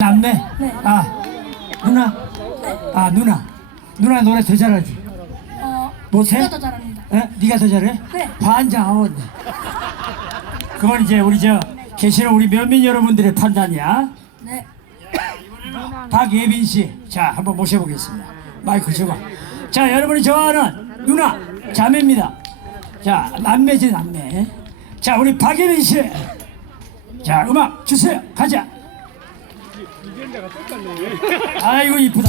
남매? 네. 아 누나? 아 누나 누나 노래 더 잘하지? 어, 못해? 제가 더 잘합니다. 에? 네가 더 잘해? 네. 반장하원 그건 이제 우리 저 계시는 우리 면민 여러분들의 판단이야 네. 박예빈 씨, 자 한번 모셔보겠습니다. 마이크 줘봐. 자 여러분이 좋아하는 누나 자매입니다. 자 남매지 남매. 자 우리 박예빈 씨, 자 음악 주세요. 가자. 그림자가 똑같네. 아이고 이쁘다.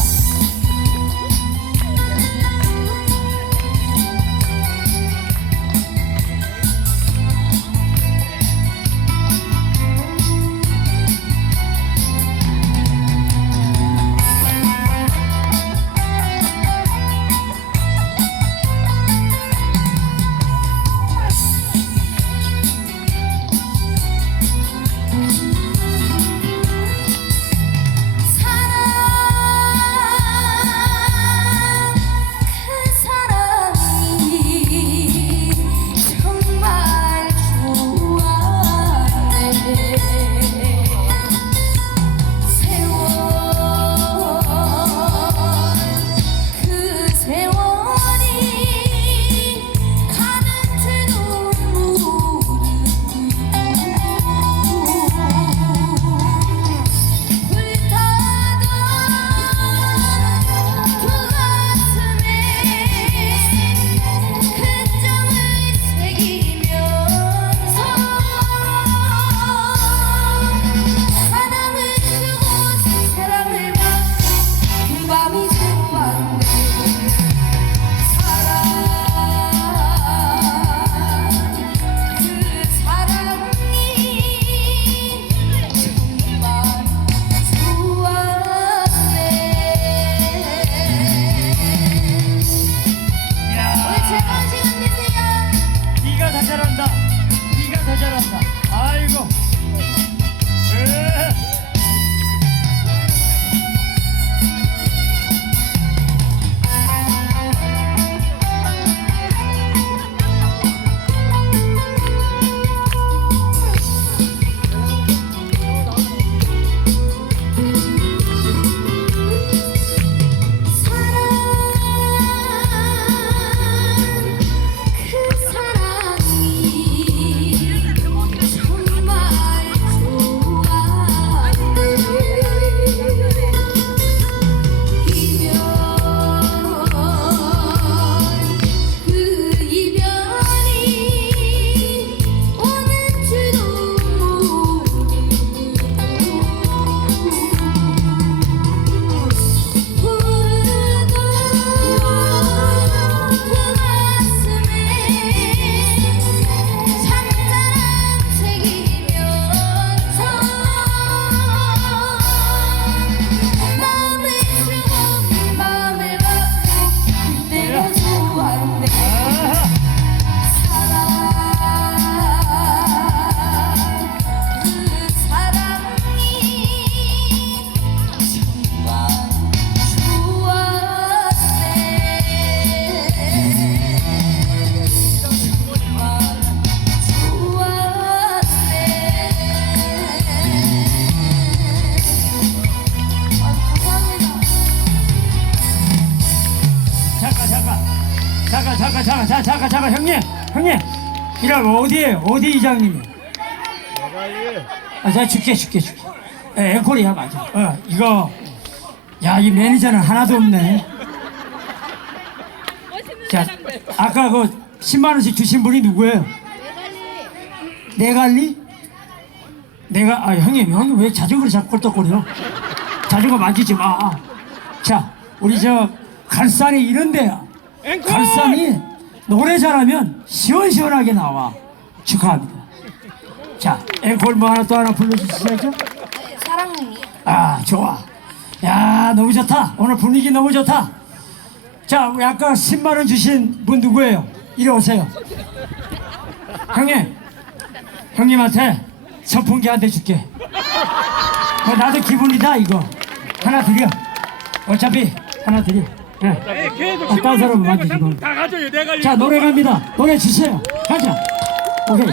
잠깐 잠깐 잠깐 잠깐 잠깐 형님 형님. 이러면 어디에요 어디 이장님이? 아, 제가 줄게 줄게 줄게. 에, 앵콜이야 맞아. 어 이거. 야 이 매니저는 하나도 없네. 자 아까 그 10만 원씩 주신 분이 누구예요? 내갈리. 내가 아 형님 형님 왜 자전거를 자꾸 꼴떡거려? 자전거 만지지 마 자 우리 저 갈산이 이런데요 갈산이 노래 잘하면 시원시원하게 나와. 축하합니다. 자 앵콜 뭐 하나 또 하나 불러주시죠? 사랑님이 아 좋아. 야 너무 좋다. 오늘 분위기 너무 좋다. 자 우리 아까 10만 원 주신 분 누구예요? 이리 오세요. 형님 형님한테 선풍기 한 대 줄게. 어, 나도 기분이다 이거. 하나 드려. 어차피 하나 드려 예. 계속 아, 딴 사람 만지시고 다 가져요. 내가 자 노래 갑니다 노래 주세요 가자 오케이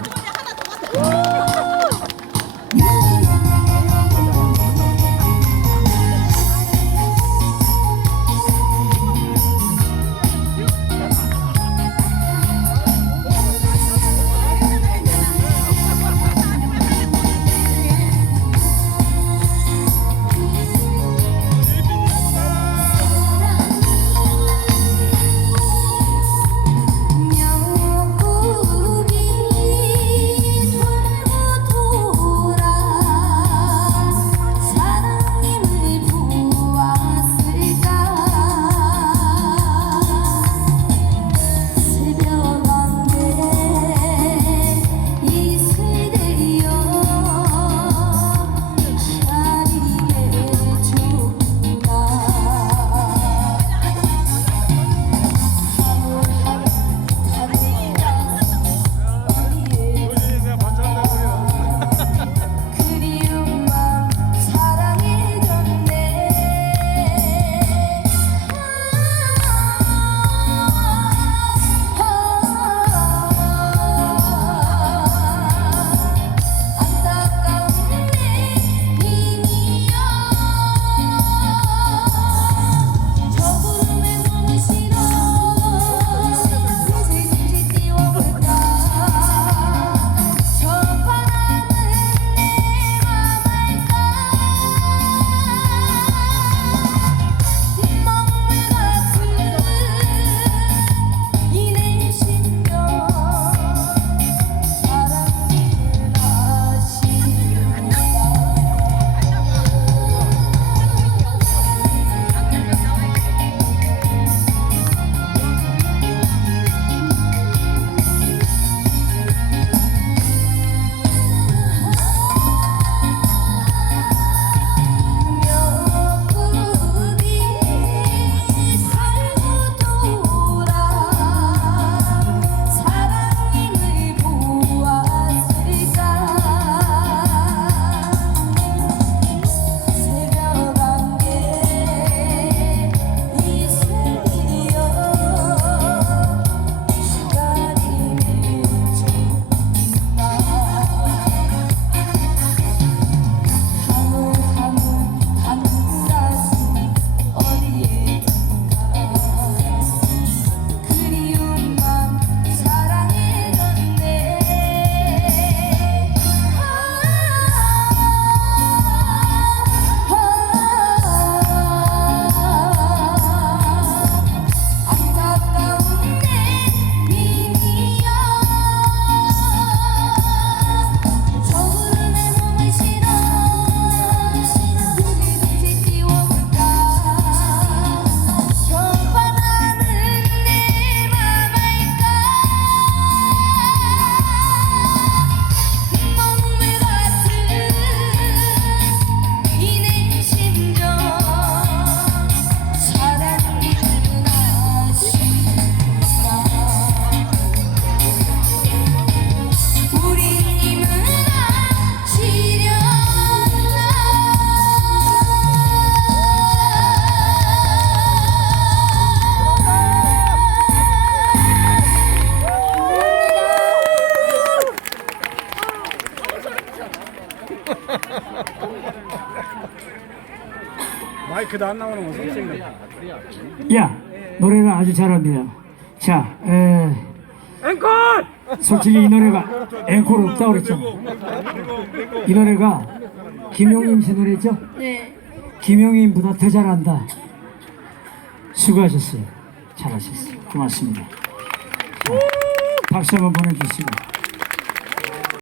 마이크도 안 나오는 거 선생님. 야, 노래는 아주 잘합니다. 자, 에, 앵콜! 솔직히 이 노래가 앵콜 없다고 그랬죠. 이 노래가 김용임 씨 노래죠? 네. 김용임보다 더 잘한다. 수고하셨어요. 잘하셨어요. 고맙습니다. 자, 박수 한번 보내주시고.